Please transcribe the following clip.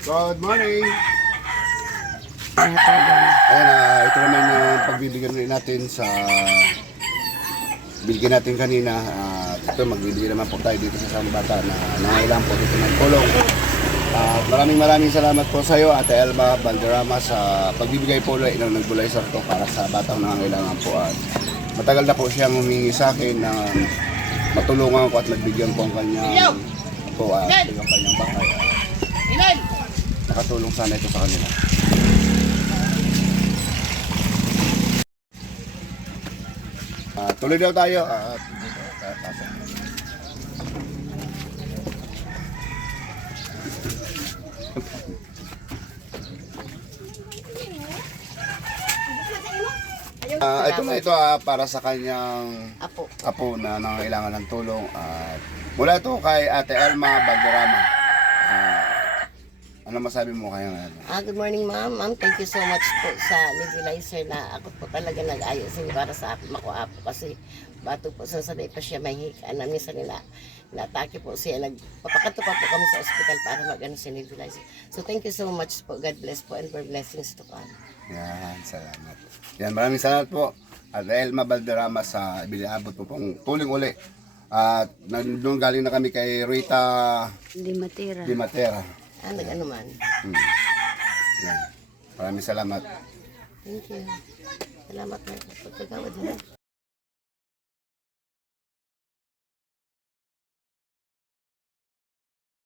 Good morning. Ayan, Ayan, ito naman yung pagbibigyan rin natin sa binigyan natin kanina. Ito, magbibigyan naman po tayo dito sa isang bata na nangailangan po dito ng tulong. Maraming salamat po sa iyo, Ate Elma Valderrama, sa pagbibigay po ulit ng nebulizer to para sa batang nangailangan po. At matagal na po siyang humingi sa akin na matulungan ko at magbigyan ko ang kanyang po at ang kanyang bahay. Nakatulong sana ito sa kanila. Tuloy daw tayo at ito na ito para sa kanyang apo na nangailangan ng tulong at mula ito kay Ate Elma Valderrama. Ano masabi mo kaya nga? Good morning, ma'am. Ma'am, thank you so much po sa nebulizer na ako po talaga nag-ayusin para sa makuha po kasi bato po sa sanay pa siya may hikaan na minsan nila natake po siya. Nagpapakato pa po kami sa ospital para mag-ano sa nebulizer. So thank you so much po. God bless po and for blessings to come. Yan, salamat. Yan, maraming salamat po. At Elma Valderrama sa ibinaabot po pong tuling uli. At nandun galing na kami kay Rita Limatera. Nag-ano man. Yan. Maraming salamat. Thank you. Salamat na. Pagkagawad na.